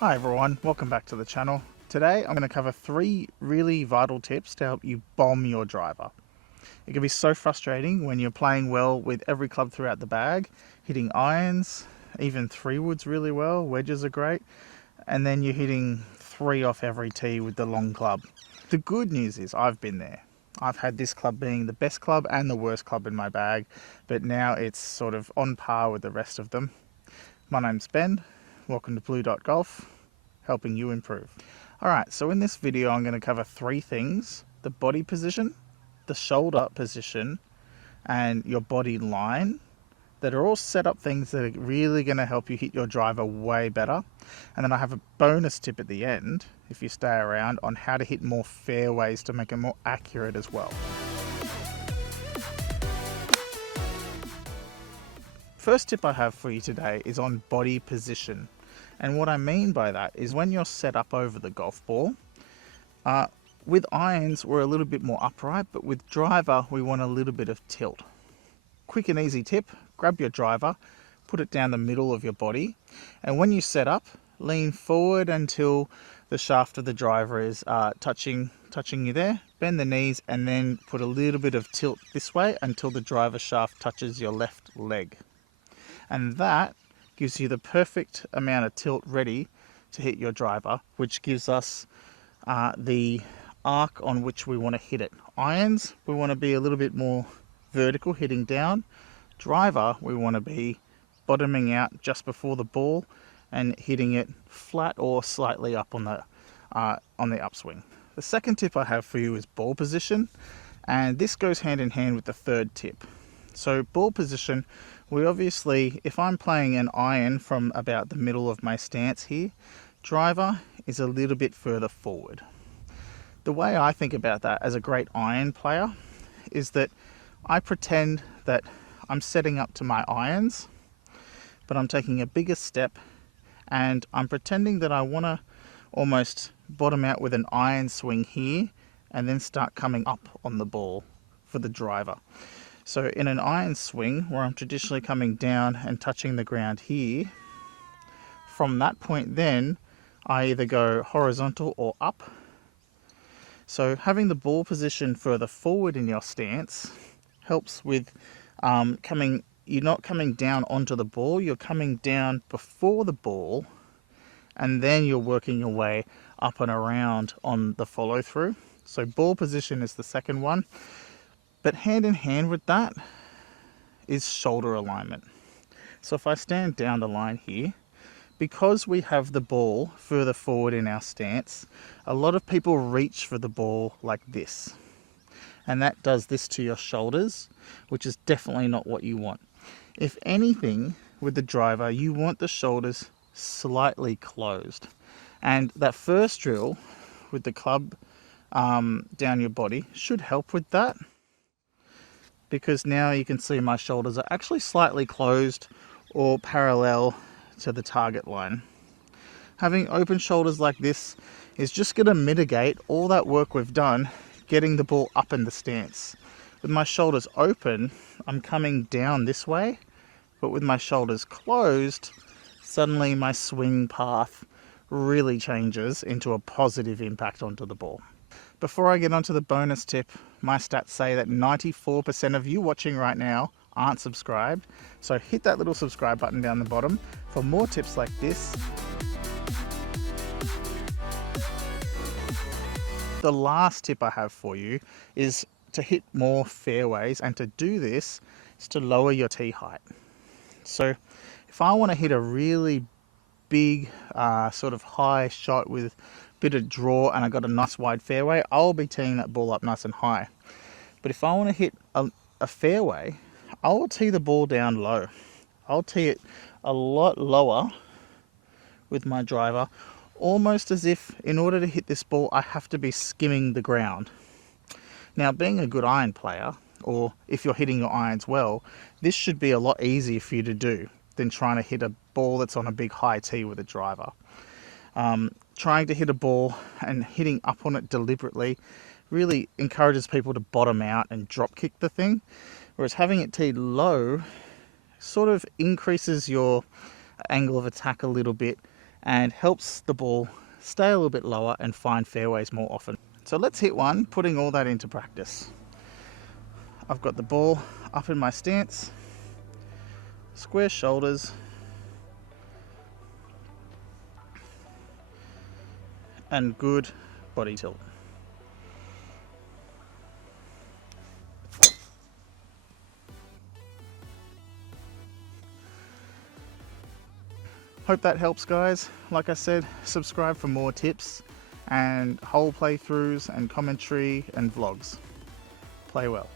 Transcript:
Hi everyone, welcome back to the channel. Today I'm going to cover 3 really vital tips to help you bomb your driver. It can be so frustrating when you're playing well with every club throughout the bag, hitting irons, even 3-woods really well, wedges are great, and then you're hitting 3 off every tee with the long club. The good news is I've been there. I've had this club being the best club and the worst club in my bag, but now it's sort of on par with the rest of them. My name's Ben, welcome to Blue Dot Golf, helping you improve. Alright, so in this video I'm going to cover 3 things: the body position, the shoulder position, and your body line, that are all set up things that are really going to help you hit your driver way better. And then I have a bonus tip at the end, if you stay around, on how to hit more fairways to make it more accurate as well. First tip I have for you today is on body position. And what I mean by that is when you're set up over the golf ball, with irons we're a little bit more upright, but with driver we want a little bit of tilt. Quick and easy tip: grab your driver, put it down the middle of your body, and when you set up, lean forward until the shaft of the driver is touching you there. Bend the knees and then put a little bit of tilt this way until the driver shaft touches your left leg. And that gives you the perfect amount of tilt ready to hit your driver, which gives us the arc on which we want to hit it. Irons, we want to be a little bit more vertical, hitting down. Driver, we want to be bottoming out just before the ball and hitting it flat or slightly up on the upswing. The second tip I have for you is ball position, and this goes hand in hand with the third tip. So ball position, we obviously, if I'm playing an iron from about the middle of my stance here, driver is a little bit further forward. The way I think about that as a great iron player is that I pretend that I'm setting up to my irons, but I'm taking a bigger step and I'm pretending that I want to almost bottom out with an iron swing here and then start coming up on the ball for the driver. So in an iron swing, where I'm traditionally coming down and touching the ground here, from that point then, I either go horizontal or up. So having the ball position further forward in your stance helps with you're not coming down onto the ball, you're coming down before the ball, and then you're working your way up and around on the follow through. So ball position is the second one. But hand in hand with that is shoulder alignment. So if I stand down the line here, because we have the ball further forward in our stance, a lot of people reach for the ball like this. And that does this to your shoulders, which is definitely not what you want. If anything, with the driver, you want the shoulders slightly closed. And that first drill with the club down your body should help with that, because now you can see my shoulders are actually slightly closed or parallel to the target line. Having open shoulders like this is just going to mitigate all that work we've done getting the ball up in the stance. With my shoulders open, I'm coming down this way, but with my shoulders closed, suddenly my swing path really changes into a positive impact onto the ball. Before I get onto the bonus tip, my stats say that 94% of you watching right now aren't subscribed. So hit that little subscribe button down the bottom for more tips like this. The last tip I have for you is to hit more fairways, and to do this is to lower your tee height. So if I want to hit a really big sort of high shot with bit of draw and I got a nice wide fairway, I'll be teeing that ball up nice and high. But if I want to hit a fairway, I'll tee the ball down low. I'll tee it a lot lower with my driver, almost as if in order to hit this ball I have to be skimming the ground. Now, being a good iron player, or if you're hitting your irons well, this should be a lot easier for you to do than trying to hit a ball that's on a big high tee with a driver. Trying to hit a ball and hitting up on it deliberately really encourages people to bottom out and drop kick the thing, whereas having it teed low sort of increases your angle of attack a little bit and helps the ball stay a little bit lower and find fairways more often. So let's hit one, putting all that into practice. I've got the ball up in my stance, square shoulders, and good body tilt. Hope that helps, guys. Like I said, subscribe for more tips and hole playthroughs and commentary and vlogs. Play well.